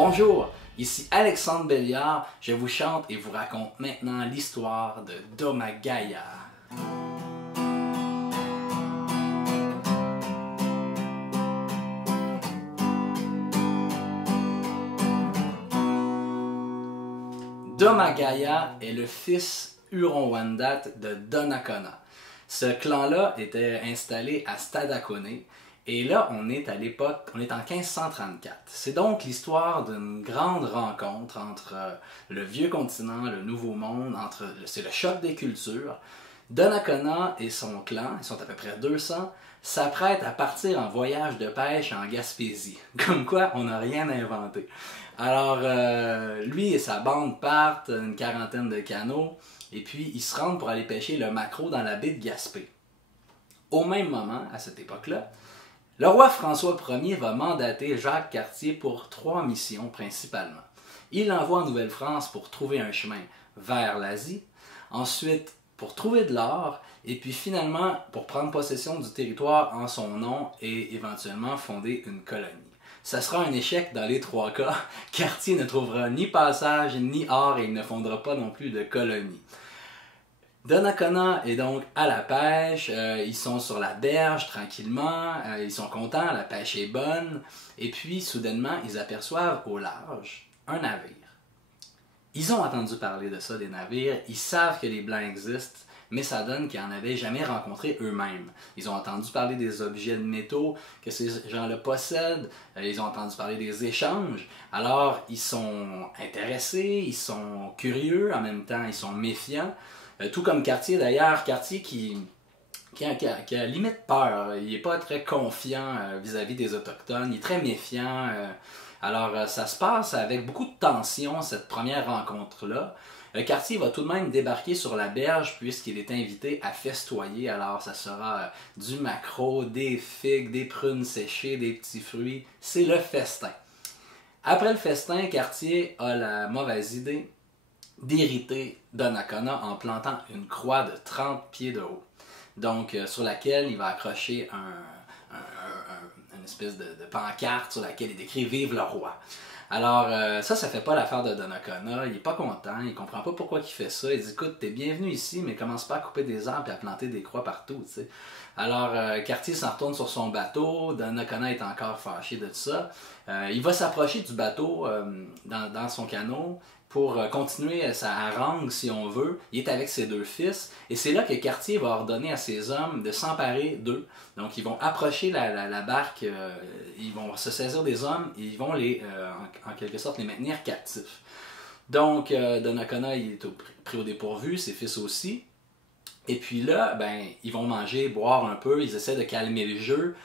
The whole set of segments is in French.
Bonjour, ici Alexandre Belliard, je vous chante et vous raconte maintenant l'histoire de Domagaya. Domagaya est le fils Huron-Wendat de Donnacona. Ce clan-là était installé à Stadacona. Et là, on est à l'époque, on est en 1534. C'est donc l'histoire d'une grande rencontre entre le vieux continent, le nouveau monde, c'est le choc des cultures. Donnacona et son clan, ils sont à peu près 200, s'apprêtent à partir en voyage de pêche en Gaspésie. Comme quoi, on n'a rien inventé. Alors, lui et sa bande partent, une quarantaine de canots, et puis ils se rendent pour aller pêcher le maquereau dans la baie de Gaspé. Au même moment, à cette époque-là, le roi François Ier va mandater Jacques Cartier pour 3 missions principalement. Il l'envoie en Nouvelle-France pour trouver un chemin vers l'Asie, ensuite pour trouver de l'or, et puis finalement pour prendre possession du territoire en son nom et éventuellement fonder une colonie. Ça sera un échec dans les 3 cas. Cartier ne trouvera ni passage ni or et il ne fondera pas non plus de colonie. Donnacona est donc à la pêche, ils sont sur la berge tranquillement, ils sont contents, la pêche est bonne, et puis soudainement ils aperçoivent au large un navire. Ils ont entendu parler de ça, des navires, ils savent que les Blancs existent, mais ça donne qu'ils n'en avaient jamais rencontré eux-mêmes. Ils ont entendu parler des objets de métaux que ces gens-là possèdent, ils ont entendu parler des échanges, alors ils sont intéressés, ils sont curieux, en même temps ils sont méfiants. Tout comme Cartier d'ailleurs, Cartier qui a limite peur, il n'est pas très confiant vis-à-vis des Autochtones, il est très méfiant. Alors ça se passe avec beaucoup de tension cette première rencontre-là. Cartier va tout de même débarquer sur la berge puisqu'il est invité à festoyer, alors ça sera du maquereau, des figues, des prunes séchées, des petits fruits, c'est le festin. Après le festin, Cartier a la mauvaise idée d'hériter Donnacona en plantant une croix de 30 pieds de haut. Donc, sur laquelle il va accrocher une espèce de pancarte sur laquelle il écrit « Vive le roi ». Alors, ça fait pas l'affaire de Donnacona, il est pas content, il comprend pas pourquoi il fait ça. Il dit « Écoute, t'es bienvenu ici, mais commence pas à couper des arbres et à planter des croix partout, tu sais. » Alors, Cartier s'en retourne sur son bateau, Donnacona est encore fâché de ça. Il va s'approcher du bateau dans son canot, pour continuer sa harangue, si on veut. Il est avec ses 2 fils, et c'est là que Cartier va ordonner à ses hommes de s'emparer d'eux. Donc ils vont approcher la barque, ils vont se saisir des hommes, et ils vont en quelque sorte les maintenir captifs. Donc Donnacona il est pris au dépourvu, ses fils aussi. Et puis là, ben, ils vont manger, boire un peu, ils essaient de calmer le jeu.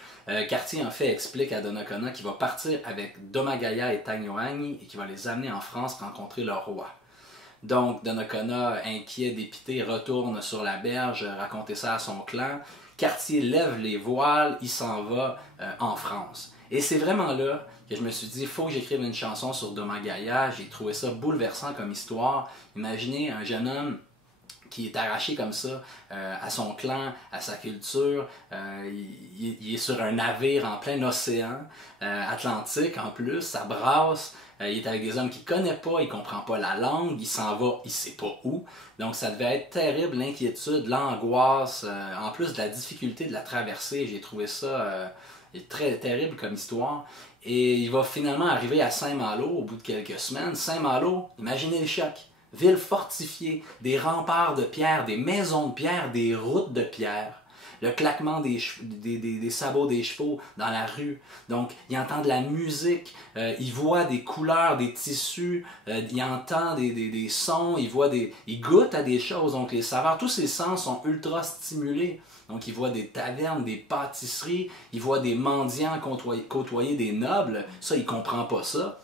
Cartier en fait explique à Donnacona qu'il va partir avec Domagaya et Tagnoagny et qu'il va les amener en France rencontrer leur roi. Donc Donnacona, inquiet, dépité, retourne sur la berge raconter ça à son clan. Cartier lève les voiles, il s'en va en France. Et c'est vraiment là que je me suis dit, il faut que j'écrive une chanson sur Domagaya. J'ai trouvé ça bouleversant comme histoire. Imaginez un jeune homme qui est arraché comme ça à son clan, à sa culture. Il est sur un navire en plein océan Atlantique en plus, ça brasse. Il est avec des hommes qu'il ne connaît pas, il ne comprend pas la langue, il s'en va, il ne sait pas où. Donc ça devait être terrible, l'inquiétude, l'angoisse, en plus de la difficulté de la traversée. J'ai trouvé ça très terrible comme histoire. Et il va finalement arriver à Saint-Malo au bout de quelques semaines. Saint-Malo, imaginez le choc. Ville fortifiée, des remparts de pierre, des maisons de pierre, des routes de pierre, le claquement des sabots des chevaux dans la rue. Donc, il entend de la musique, il voit des couleurs, des tissus, il entend des sons, il goûte à des choses. Donc, les saveurs, tous ses sens sont ultra stimulés. Donc, il voit des tavernes, des pâtisseries, il voit des mendiants côtoyer des nobles. Ça, il ne comprend pas ça.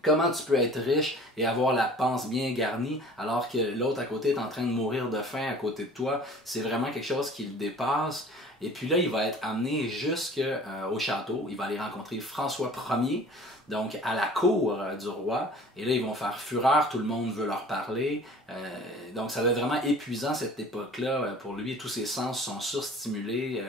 Comment tu peux être riche et avoir la panse bien garnie alors que l'autre à côté est en train de mourir de faim à côté de toi? C'est vraiment quelque chose qui le dépasse. Et puis là, il va être amené jusqu'au château. Il va aller rencontrer François Ier, donc à la cour du roi. Et là, ils vont faire fureur, tout le monde veut leur parler. Donc ça va être vraiment épuisant cette époque-là pour lui. Tous ses sens sont surstimulés.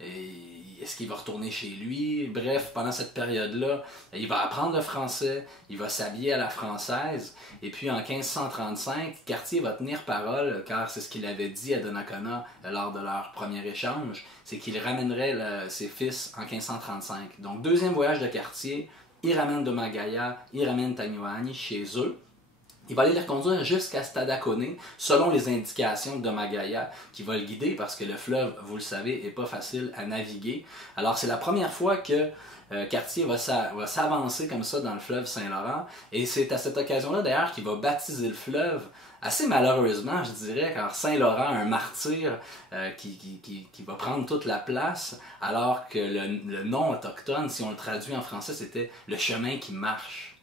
Est-ce qu'il va retourner chez lui? Bref, pendant cette période-là, il va apprendre le français, il va s'habiller à la française, et puis en 1535, Cartier va tenir parole, car c'est ce qu'il avait dit à Donnacona lors de leur premier échange, c'est qu'il ramènerait ses fils en 1535. Donc, deuxième voyage de Cartier, il ramène Domagaya, il ramène Tanyuani chez eux. Il va aller les reconduire jusqu'à Stadacone, selon les indications de Domagaya, qui va le guider parce que le fleuve, vous le savez, n'est pas facile à naviguer. Alors c'est la première fois que Cartier va s'avancer comme ça dans le fleuve Saint-Laurent, et c'est à cette occasion-là d'ailleurs qu'il va baptiser le fleuve, assez malheureusement je dirais, car Saint-Laurent, un martyr qui va prendre toute la place, alors que le nom autochtone, si on le traduit en français, c'était le chemin qui marche.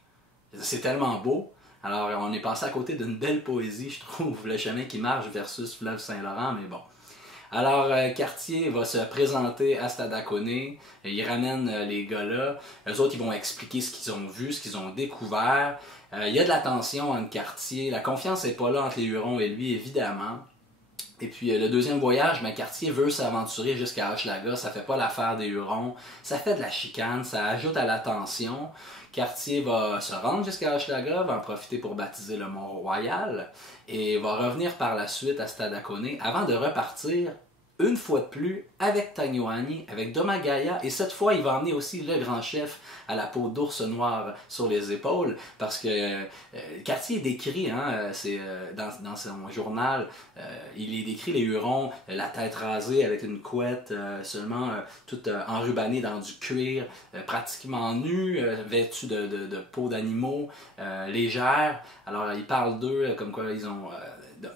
C'est tellement beau. Alors, on est passé à côté d'une belle poésie, je trouve, le chemin qui marche versus fleuve Saint-Laurent, mais bon. Alors, Cartier va se présenter à Stadacone, il ramène les gars là, eux autres, ils vont expliquer ce qu'ils ont vu, ce qu'ils ont découvert. Il y a de la tension entre Cartier, la confiance n'est pas là entre les Hurons et lui, évidemment. Et puis le deuxième voyage, Cartier veut s'aventurer jusqu'à Hochelaga, ça fait pas l'affaire des Hurons, ça fait de la chicane, ça ajoute à la tension. Cartier va se rendre jusqu'à Hochelaga, va en profiter pour baptiser le Mont-Royal, et va revenir par la suite à Stadacone avant de repartir une fois de plus avec Tanyuani, avec Domagaya, et cette fois il va emmener aussi le grand chef à la peau d'ours noir sur les épaules, parce que Cartier décrit, dans son journal, il est décrit les Hurons, la tête rasée avec une couette, seulement toute enrubannée dans du cuir, pratiquement nus, vêtus de peau d'animaux, légères. Alors il parle d'eux comme quoi ils ont...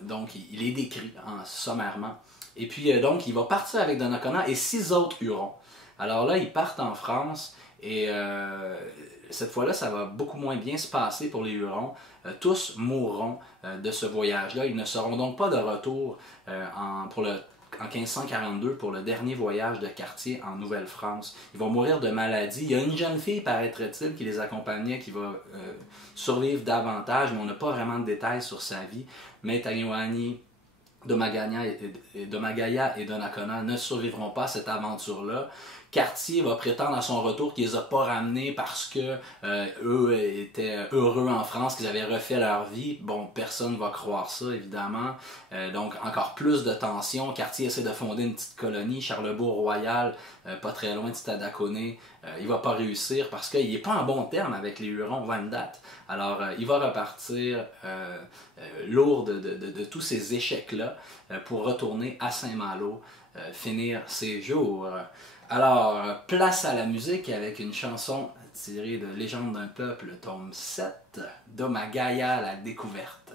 donc il les décrit sommairement. Et puis donc il va partir avec Donnacona et 6 autres Hurons. Alors là, ils partent en France et cette fois-là, ça va beaucoup moins bien se passer pour les Hurons. Tous mourront de ce voyage-là. Ils ne seront donc pas de retour en 1542 pour le dernier voyage de Cartier en Nouvelle-France. Ils vont mourir de maladie. Il y a une jeune fille, paraîtrait-il, qui les accompagnait, qui va survivre davantage, mais on n'a pas vraiment de détails sur sa vie. Mais Tanyuani, Domagaya et Donnacona ne survivront pas à cette aventure-là. Cartier va prétendre à son retour qu'il les a pas ramenés parce que eux étaient heureux en France, qu'ils avaient refait leur vie. Bon, personne ne va croire ça, évidemment. Donc, encore plus de tension. Cartier essaie de fonder une petite colonie, Charlebourg-Royal, pas très loin de Stadacone. Il va pas réussir parce qu'il n'est pas en bon terme avec les Hurons, bonne date. Alors, il va repartir lourd de tous ces échecs-là pour retourner à Saint-Malo, finir ses jours. Alors, place à la musique avec une chanson tirée de Légende d'un peuple, tome 7, Domagaya, la découverte.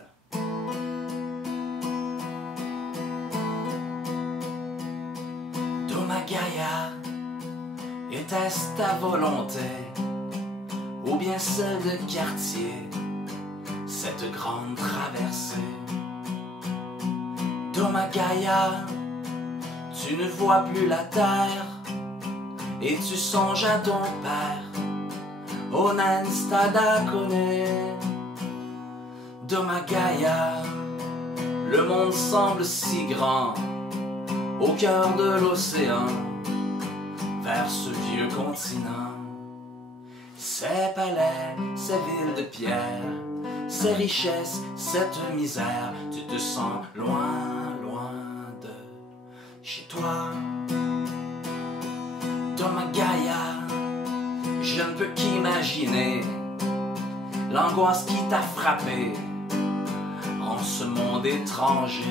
Domagaya, était-ce ta volonté, ou bien celle de Cartier, cette grande traversée? Domagaya, tu ne vois plus la terre, et tu songes à ton père, Onan Stadacone. Domagaya, le monde semble si grand, au cœur de l'océan, vers ce vieux continent. Ces palais, ces villes de pierre, ces richesses, cette misère, tu te sens loin, loin de chez toi. Domagaya, je ne peux qu'imaginer l'angoisse qui t'a frappé en ce monde étranger.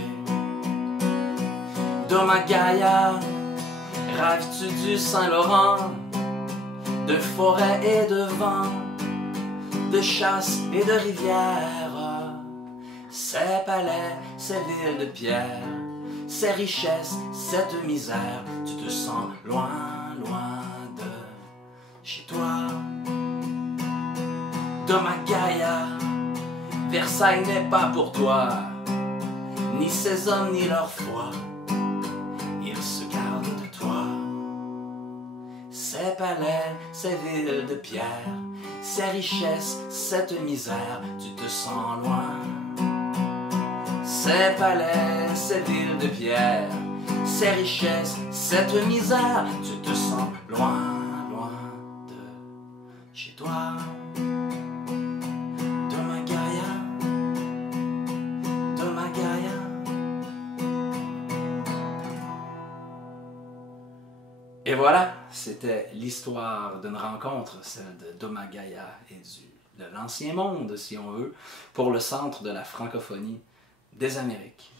Domagaya, rêves-tu du Saint-Laurent, de forêt et de vent, de chasse et de rivière? Ces palais, ces villes de pierre, ces richesses, cette misère, tu te sens loin, loin de chez toi. Domagaya, Versailles n'est pas pour toi, ni ces hommes ni leur foi, ils se gardent de toi. Ces palais, ces villes de pierre, ces richesses, cette misère, tu te sens loin. Ces palais, ces villes de pierre, ces richesses, cette misère, tu te sens loin, loin de chez toi. De Magaia, de Magaia. Et voilà, c'était l'histoire d'une rencontre, celle de Domagaya et de l'ancien monde, si on veut, pour le centre de la francophonie des Amériques.